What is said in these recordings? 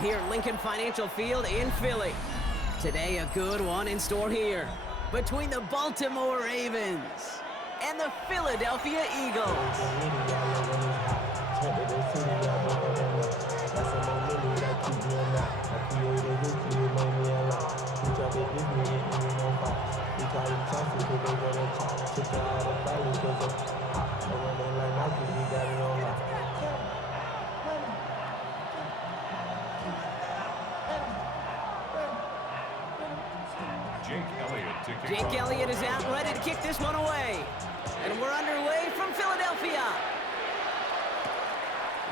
here at Lincoln Financial Field in Philly. Today, a good one in store here between the Baltimore Ravens and the Philadelphia Eagles. Jake Elliott is out ready to kick this one away. And we're underway from Philadelphia.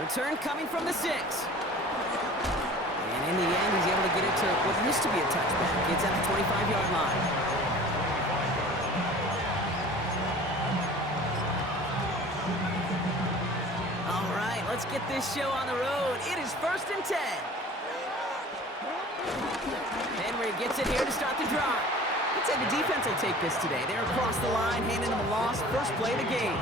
Return coming from the 6. And in the end, he's able to get it to what used to be a touchback. It's at the 25-yard line. All right, let's get this show on the road. It is 1st and 10. Henry gets it here to start the drive. I'd say the defense will take this today. They're across the line, handing them a loss. First play of the game.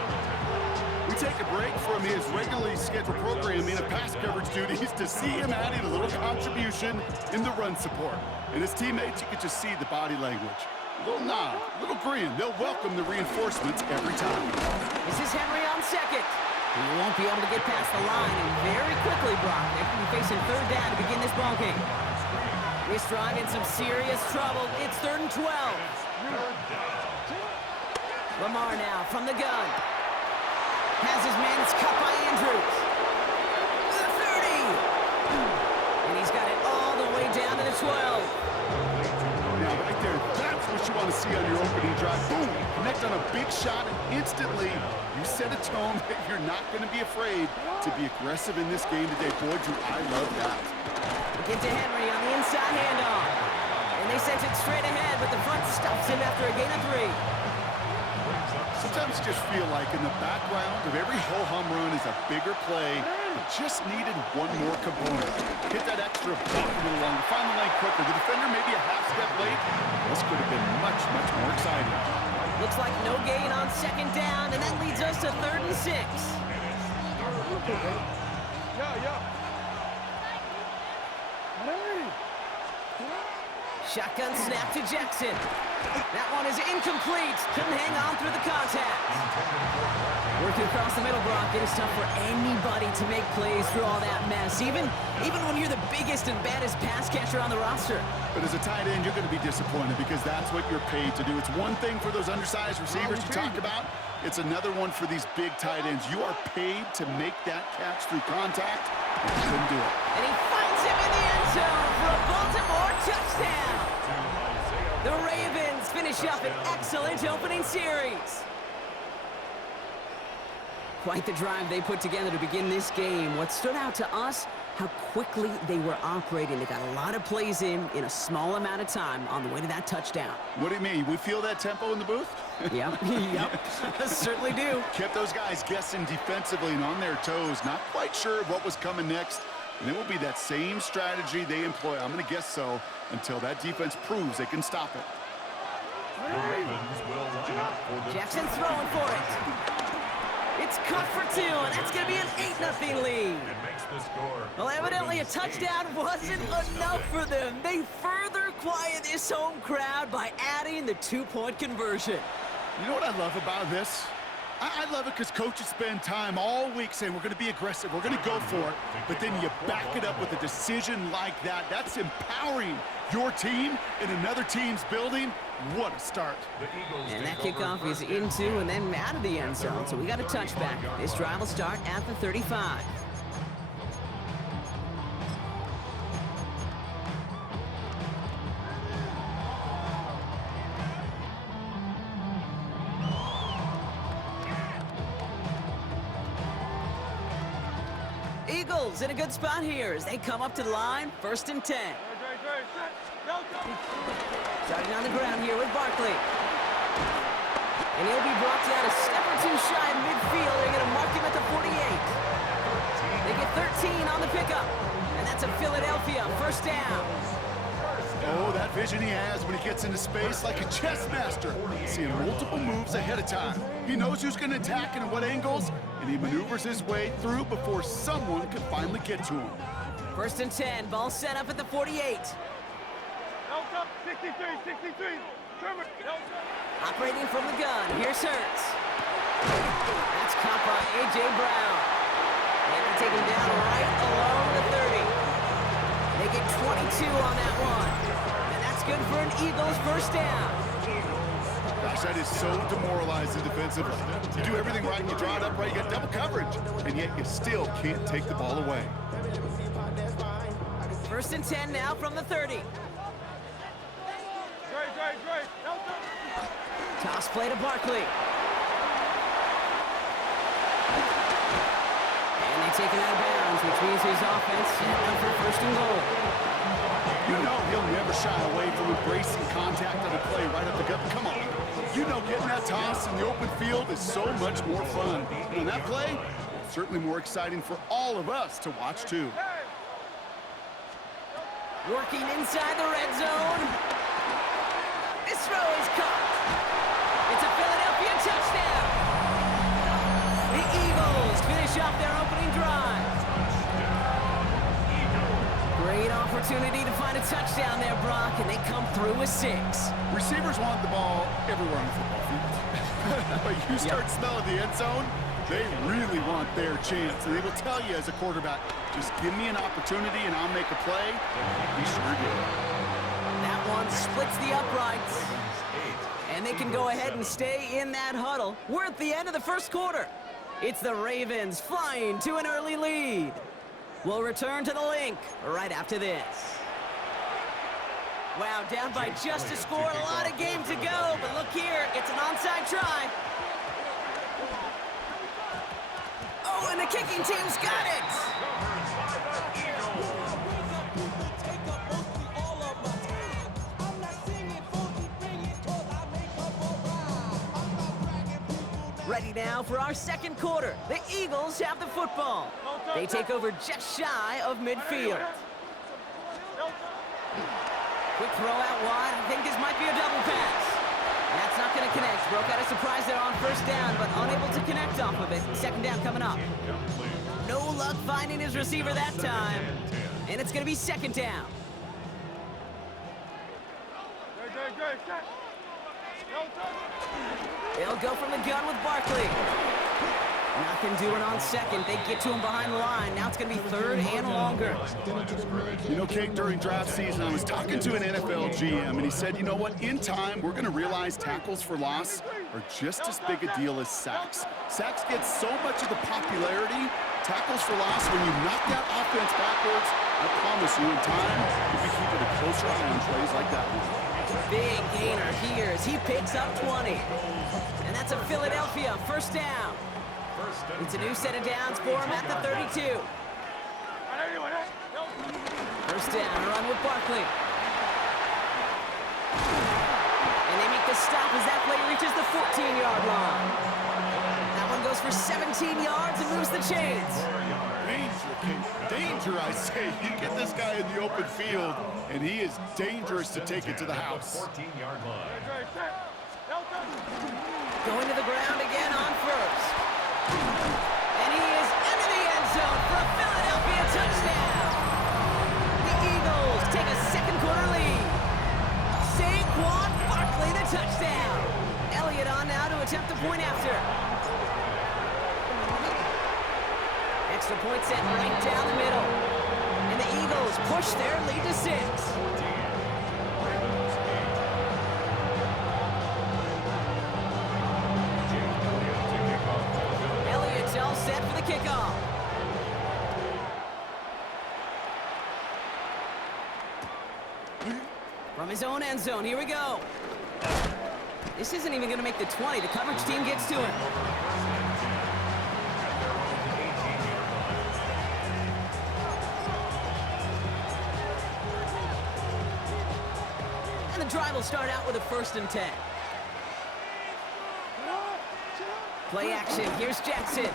We take a break from his regularly scheduled programming of pass coverage duties to see him adding a little contribution in the run support. And his teammates, you could just see the body language. A little nod, a little grin. They'll welcome the reinforcements every time. This is Henry on second. He won't be able to get past the line, and very quickly, Brock, they could be facing 3rd down to begin this ball game. This drive in some serious trouble. It's 3rd and 12. Lamar now from the gun. Has his man. It's cut by Andrews. The 30. And he's got it all the way down to the 12. Now, right there, that's what you want to see on your opening drive. Boom! Connect on a big shot, and instantly you set a tone that you're not going to be afraid to be aggressive in this game today. Boy, do I love that. Get to Henry on the inside handoff. And they sent it straight ahead, but the front stops him after a gain of 3. Sometimes you just feel like in the background of every ho-hum run is a bigger play. It just needed one more component. Hit that extra block a little longer, find the lane quicker. The defender maybe a half step late. This could have been much, much more exciting. Looks like no gain on 2nd down, and that leads us to 3rd and 6. Shotgun snap to Jackson. That one is incomplete. Couldn't hang on through the contact. Working across the middle, Brock. It is tough for anybody to make plays through all that mess, even when you're the biggest and baddest pass catcher on the roster. But as a tight end, you're going to be disappointed because that's what you're paid to do. It's one thing for those undersized receivers you talked about. It's another one for these big tight ends. You are paid to make that catch through contact, and you couldn't do it. And he finds him in the end zone for a Baltimore touchdown. The Ravens finish up an excellent opening series. Quite the drive they put together to begin this game. What stood out to us, how quickly they were operating. They got a lot of plays in a small amount of time on the way to that touchdown. What do you mean? We feel that tempo in the booth? Yep, certainly do. Kept those guys guessing defensively and on their toes, not quite sure of what was coming next. And it will be that same strategy they employ, I'm going to guess so, until that defense proves they can stop it. Jackson throwing for it. It's cut for 2, and that's going to be an 8-0 lead. Well, evidently a touchdown wasn't enough for them. They further quiet this home crowd by adding the 2-point conversion. You know what I love about this? I love it because coaches spend time all week saying we're going to be aggressive, we're going to go for it, but then you back it up with a decision like that. That's empowering your team in another team's building. What a start. And that kickoff is into and then out of the end zone, so we got a touchback. This drive will start at the 35. Eagles in a good spot here as they come up to the line, 1st and 10. Starting on the ground here with Barkley. And he'll be brought down a step or 2 shy of midfield. They're going to mark him at the 48. They get 13 on the pickup. And that's a Philadelphia 1st down. Oh, that vision he has when he gets into space like a chess master. Seeing multiple moves ahead of time. He knows who's going to attack and at what angles, and he maneuvers his way through before someone can finally get to him. First and 10, ball set up at the 48. 63. Operating from the gun, here's Hurts. That's caught by A.J. Brown. And they take him down right along the 30. They get 22 on that one. And that's good for an Eagles first down. Gosh, that is so demoralizing defensively. You do everything right, you draw it up right, you get double coverage, and yet you still can't take the ball away. First and 10 now from the 30. Toss play to Barkley. And they take it out of bounds, which means his offense set up for first and goal. You know he'll never shy away from embracing contact on a play right up the gut. Come on. You know getting that toss in the open field is so much more fun. And that play, certainly more exciting for all of us to watch too. Working inside the red zone. This throw is caught. It's a Philadelphia touchdown. The Eagles finish off their opening drive. Great opportunity to find a touchdown there, Brock, and they come through with 6. Receivers want the ball everywhere on the football field. But you start smelling the end zone, they really want their chance. And they will tell you as a quarterback, just give me an opportunity and I'll make a play. He sure did. That one splits the uprights. And they can go ahead and stay in that huddle. We're at the end of the first quarter. It's the Ravens flying to an early lead. We'll return to the link right after this. Wow, down by just a score. A lot of game to go. But look here, it's an onside try. Oh, and the kicking team's got it. Ready now for our second quarter. The Eagles have the football. They take over just shy of midfield. Quick throw out wide. I think this might be a double pass. That's not going to connect. Broke out a surprise there on first down, but unable to connect off of it. Second down coming up. No luck finding his receiver that time. And it's going to be second down. They'll go from the gun with Barkley. Nothing doing on second. They get to him behind the line. Now it's going to be third and longer. You know, Kate, during draft season, I was talking to an NFL GM, and he said, you know what, in time, we're going to realize tackles for loss are just as big a deal as sacks. Sacks get so much of the popularity. Tackles for loss, when you knock that offense backwards, I promise you, in time, you'll be keeping a closer eye on plays like that one. Big gainer here as he picks up 20. And that's a Philadelphia first down. It's a new set of downs for him at the 32. First down, a run with Barkley. And they make the stop as that play reaches the 14-yard line. That one goes for 17 yards and moves the chains. Danger, I say. You get this guy in the open field, and he is dangerous to take it to the house. 14-yard line. Going to the ground again on first. And he is into the end zone for a Philadelphia touchdown. The Eagles take a second quarter lead. Saquon Barkley the touchdown. Elliott on now to attempt the point after. Extra point set right down the middle. And the Eagles push their lead to 6. Elliott's all set for the kickoff. From his own end zone, here we go. This isn't even going to make the 20. The coverage team gets to him. And the drive will start out with a first and 10. Play action. Here's Jackson.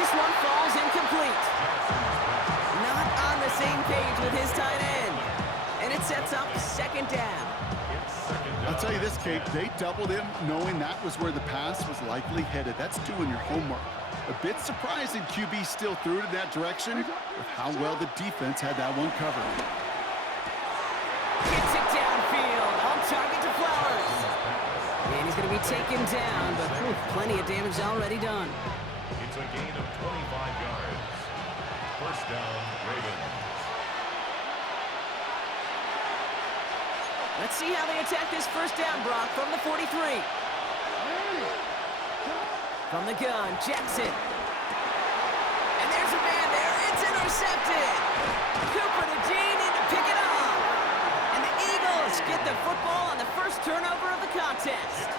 This one falls incomplete. Not on the same page with his tight end. And it sets up second down. I'll tell you this, Kate, they doubled him knowing that was where the pass was likely headed. That's doing your homework. A bit surprising QB still threw it in that direction with how well the defense had that one covered. Gets it downfield, on target to Flowers. And he's going to be taken down, but plenty of damage already done. It's a gain of 25 yards. First down, Ravens. Let's see how they attack this first down, Brock, from the 43. From the gun, Jackson. And there's a man there. It's intercepted. Cooper to Jean in to pick it off. And the Eagles get the football on the first turnover of the contest.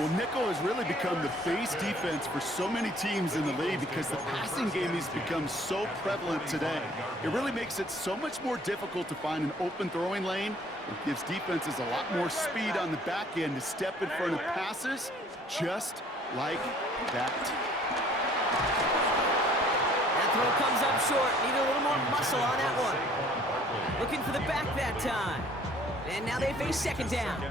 Well, nickel has really become the base defense for so many teams in the league because the passing game has become so prevalent today. It really makes it so much more difficult to find an open throwing lane. It gives defenses a lot more speed on the back end to step in front of passes, just like that. That throw comes up short. Need a little more muscle on that one. Looking for the back that time. And now they face second down.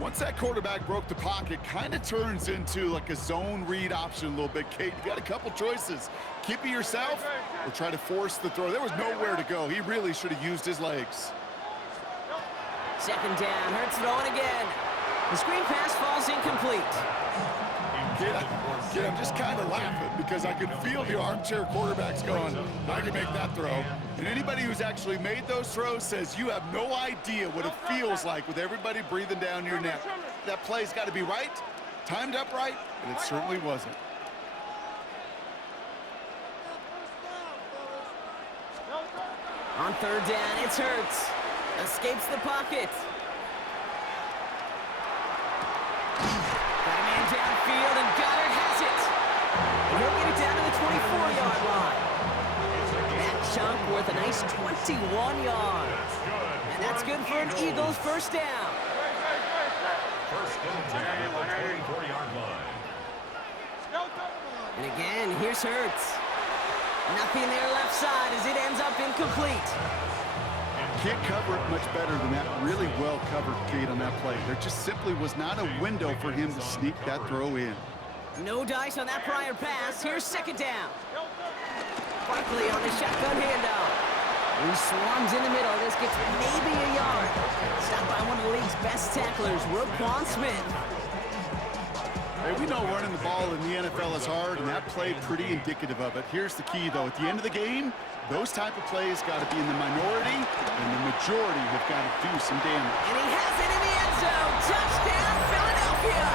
Once that quarterback broke the pocket, kind of turns into like a zone read option a little bit, Kate. You got a couple choices. Keep it yourself or try to force the throw. There was nowhere to go. He really should have used his legs. Second down. Hurts throwing again. The screen pass falls incomplete. Yeah, I'm just kind of laughing because I can feel the armchair quarterbacks going, I can make that throw. And anybody who's actually made those throws says you have no idea what it feels like with everybody breathing down your neck. That play's got to be right, timed up right, and it certainly wasn't. On third down, it's Hurts. Escapes the pocket. Got a man downfield, and Goddard has it. And he'll get it down to the 24-yard line. That chunk worth a nice 21 yards. And that's good for an Eagles first down. First and 10 at the 24-yard line. And again, here's Hurts. Nothing there left side as it ends up incomplete. Can't cover it much better than that. Really well covered, Kate, on that play. There just simply was not a window for him to sneak that throw in. No dice on that prior pass. Here's second down. Barkley on the shotgun handoff. He swarms in the middle. This gets maybe a yard. Stopped by one of the league's best tacklers, Roquan Smith. Hey, we know running the ball in the NFL is hard, and that play pretty indicative of it. Here's the key, though. At the end of the game, those type of plays got to be in the minority, and the majority have got to do some damage. And he has it in the end zone. Touchdown, Philadelphia!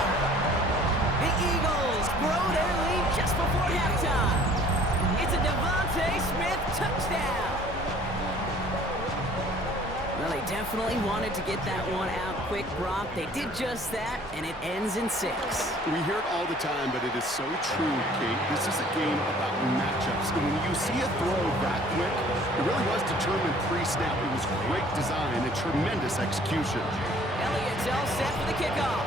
The Eagles grow their lead just before halftime. It's a Devontae Smith touchdown. Well, they definitely wanted to get that one out quick, Brock. They did just that, and it ends in 6. We hear it all the time, but it is so true, Kate. This is a game about matchups. And when you see a throw that quick, it really was determined pre-snap. It was great design and tremendous execution. Elliott's all set for the kickoff.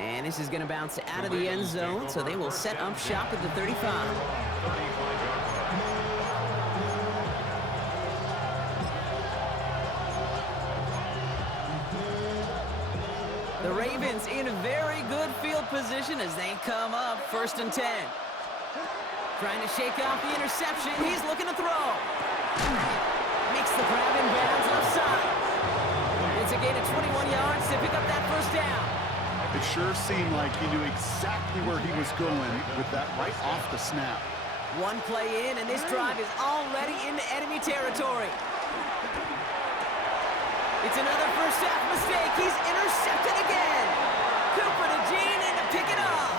And this is going to bounce out of the end zone, so they will set up shop at the 35. The Ravens in very good field position as they come up first and 10. Trying to shake off the interception. He's looking to throw. Makes the grab in bounds offside. It's a gain of 21 yards to pick up that first down. It sure seemed like he knew exactly where he was going with that right off the snap. One play in, and this drive is already into enemy territory. It's another first half mistake. He's intercepted again. Cooper to Jean and to pick it off.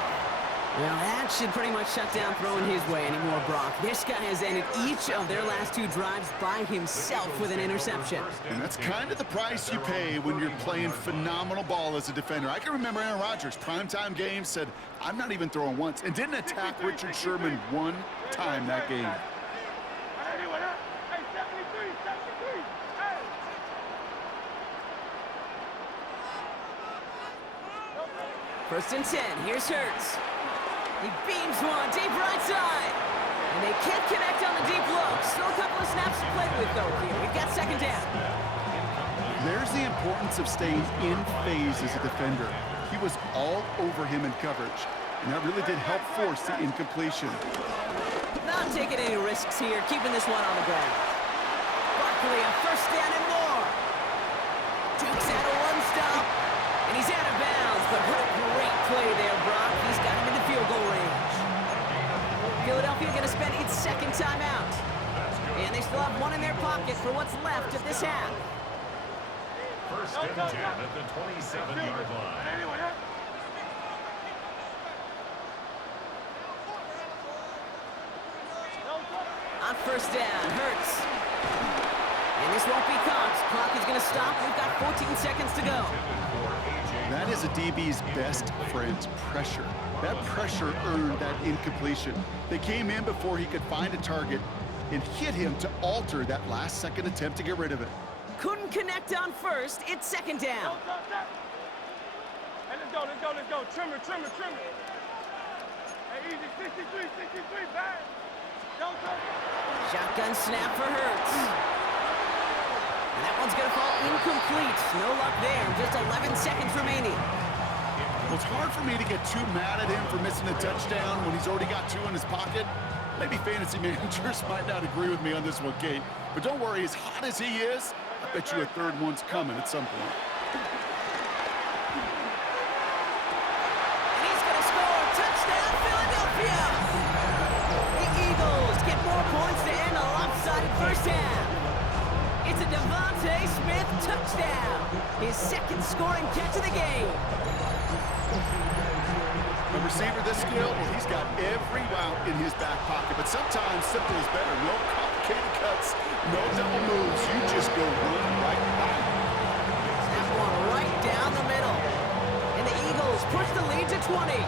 Well, that should pretty much shut down throwing his way anymore, Brock. This guy has ended each of their last 2 drives by himself with an interception. And that's kind of the price you pay when you're playing phenomenal ball as a defender. I can remember Aaron Rodgers, primetime game, said, I'm not even throwing once, and didn't attack Richard Sherman one time that game. First and 10, here's Hurts. He beams one deep right side. And they can't connect on the deep low. Still a couple of snaps to play with, though, here. We've got second down. There's the importance of staying in phase as a defender. He was all over him in coverage, and that really did help force the incompletion. Not taking any risks here, keeping this one on the ground. Barkley on first down and more. Dukes out of one stop, and he's out of bounds. But what a great play there, Brock. He's got him into field goal range. Philadelphia going to spend its second timeout. And they still have one in their pocket for what's left of this half. First and 10 at the 27-yard line. On first down, Hurts. And this won't be caught. Clock is going to stop. We've got 14 seconds to go. That is a DB's best friend, pressure. That pressure earned that incompletion. They came in before he could find a target and hit him to alter that last-second attempt to get rid of it. Couldn't connect on first. It's second down. Hey, let's go. Trim it. Hey, easy, 63, back. Shotgun snap for Hurts. And that one's going to fall incomplete. No luck there. Just 11 seconds remaining. Well, it's hard for me to get too mad at him for missing a touchdown when he's already got two in his pocket. Maybe fantasy managers might not agree with me on this one, Kate. But don't worry, as hot as he is, I bet you a third one's coming at some point. And he's going to score. Touchdown, Philadelphia! The Eagles get more points to end a lopsided first half. It's a Devontae Smith touchdown. His second scoring catch of the game. A receiver this skilled, well, he's got every route in his back pocket. But sometimes simple is better. No complicated cuts, no double moves. You just go run right by him. That one right down the middle. And the Eagles push the lead to 20.